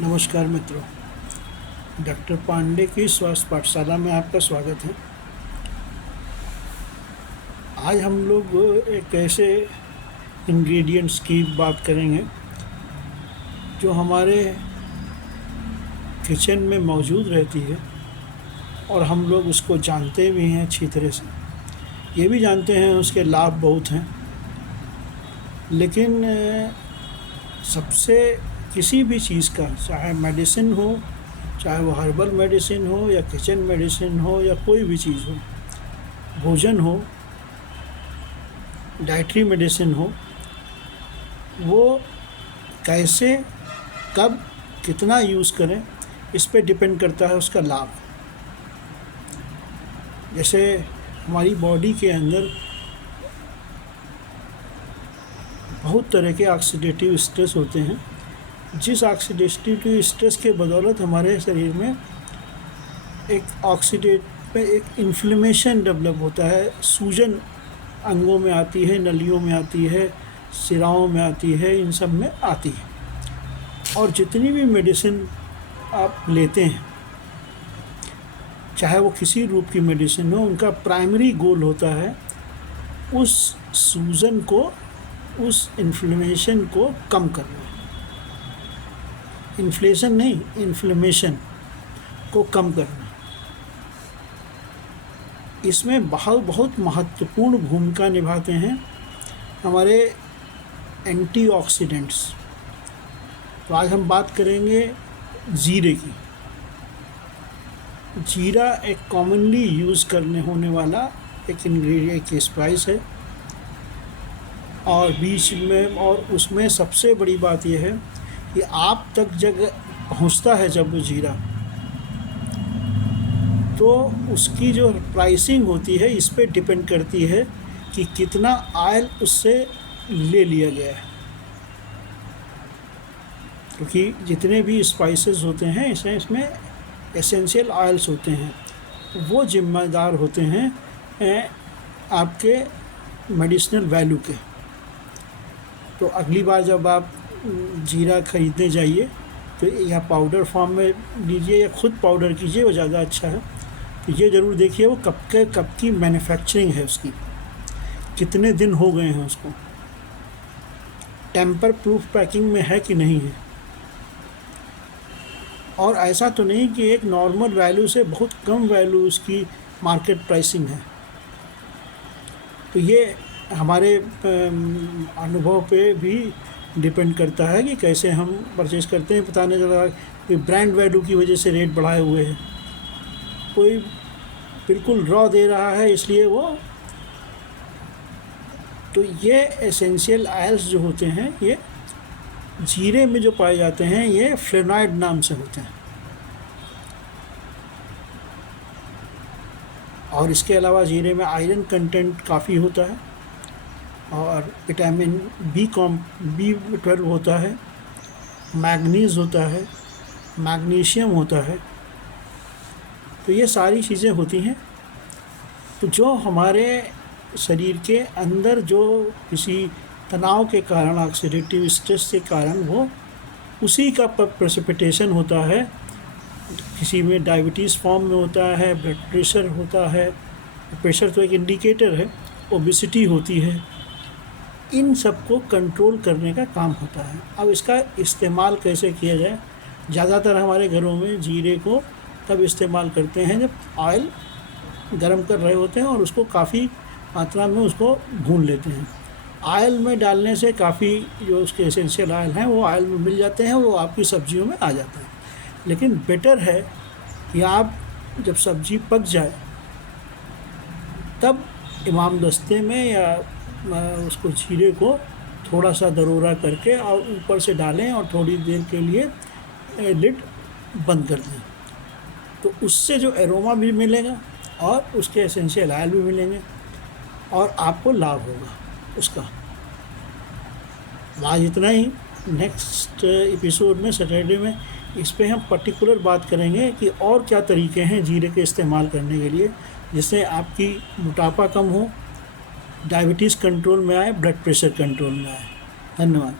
नमस्कार मित्रों, डॉक्टर पांडे की स्वास्थ्य पाठशाला में आपका स्वागत है। आज हम लोग एक ऐसे इंग्रेडिएंट्स की बात करेंगे जो हमारे किचन में मौजूद रहती है और हम लोग उसको जानते भी हैं अच्छी तरह से। ये भी जानते हैं उसके लाभ बहुत हैं, लेकिन सबसे किसी भी चीज़ का, चाहे मेडिसिन हो, चाहे वो हर्बल मेडिसिन हो या किचन मेडिसिन हो या कोई भी चीज़ हो, भोजन हो, डाइटरी मेडिसिन हो, वो कैसे, कब, कितना यूज़ करें, इस पे डिपेंड करता है उसका लाभ। जैसे हमारी बॉडी के अंदर बहुत तरह के ऑक्सीडेटिव स्ट्रेस होते हैं, जिस ऑक्सीडेटिव स्ट्रेस के बदौलत हमारे शरीर में एक इन्फ्लेमेशन डेवलप होता है। सूजन अंगों में आती है, नलियों में आती है, सिराओं में आती है, इन सब में आती है। और जितनी भी मेडिसिन आप लेते हैं, चाहे वो किसी रूप की मेडिसिन हो, उनका प्राइमरी गोल होता है उस सूजन को, उस इन्फ्लेमेशन को कम करना। इन्फ्लेशन नहीं, इन्फ्लेमेशन को कम करना। इसमें बहुत महत्वपूर्ण भूमिका निभाते हैं हमारे एंटीऑक्सीडेंट्स। तो आज हम बात करेंगे जीरे की। जीरा एक कॉमनली यूज़ करने होने वाला एक इंग्रेडिएंट, एक स्पाइस है, और बीच में और उसमें सबसे बड़ी बात यह है कि आप तक जब पहुंचता है जब वो जीरा, तो उसकी जो प्राइसिंग होती है इस पे डिपेंड करती है कि कितना ऑयल उससे ले लिया गया है। क्योंकि जितने भी स्पाइसेस होते हैं इसमें एसेंशियल ऑयल्स होते हैं, वो जिम्मेदार होते हैं आपके मेडिसिनल वैल्यू के। तो अगली बार जब आप जीरा ख़रीदने जाइए तो या पाउडर फॉर्म में लीजिए या ख़ुद पाउडर कीजिए, वो ज़्यादा अच्छा है। तो ये ज़रूर देखिए वो कब की मैन्युफैक्चरिंग है उसकी, कितने दिन हो गए हैं उसको, टेम्पर प्रूफ पैकिंग में है कि नहीं है। और ऐसा तो नहीं कि एक नॉर्मल वैल्यू से बहुत कम वैल्यू उसकी मार्केट प्राइसिंग है। तो ये हमारे अनुभव पे भी डिपेंड करता है कि कैसे हम परचेज़ करते हैं। पता नहीं चला कि ब्रांड वैल्यू की वजह से रेट बढ़ाए हुए हैं, कोई बिल्कुल रॉ दे रहा है इसलिए वो। तो ये एसेंशियल ऑयल्स जो होते हैं, ये जीरे में जो पाए जाते हैं, ये फ्लेवोनॉइड नाम से होते हैं। और इसके अलावा जीरे में आयरन कंटेंट काफ़ी होता है, और विटामिन B12 होता है, मैग्नीज होता है, मैग्नीशियम होता है। तो ये सारी चीज़ें होती हैं। तो जो हमारे शरीर के अंदर जो किसी तनाव के कारण, ऑक्सीडेटिव स्ट्रेस के कारण, वो उसी का प्रेसिपिटेशन होता है। किसी में डायबिटीज़ फॉर्म में होता है, ब्लड प्रेशर होता है, प्रेशर तो एक इंडिकेटर है, ओबेसिटी होती है। इन सब को कंट्रोल करने का काम होता है। अब इसका इस्तेमाल कैसे किया जाए? ज़्यादातर हमारे घरों में जीरे को तब इस्तेमाल करते हैं जब ऑयल गरम कर रहे होते हैं और उसको काफ़ी मात्रा में उसको भून लेते हैं। ऑयल में डालने से काफ़ी जो उसके एसेंशियल ऑयल हैं वो ऑयल में मिल जाते हैं, वो आपकी सब्जियों में आ जाते हैं। लेकिन बेटर है कि आप जब सब्ज़ी पक जाए तब इमाम दस्ते में या उसको जीरे को थोड़ा सा दरोरा करके और ऊपर से डालें और थोड़ी देर के लिए लिड बंद कर दें। तो उससे जो एरोमा भी मिलेगा और उसके एसेंशियल ऑयल भी मिलेंगे और आपको लाभ होगा उसका। आज इतना ही। नेक्स्ट एपिसोड में, सैटरडे में, इस पे हम पर्टिकुलर बात करेंगे कि और क्या तरीके हैं जीरे के इस्तेमाल करने के लिए, जिससे आपकी मोटापा कम हो, डायबिटीज़ कंट्रोल में आए, ब्लड प्रेशर कंट्रोल में आए। धन्यवाद।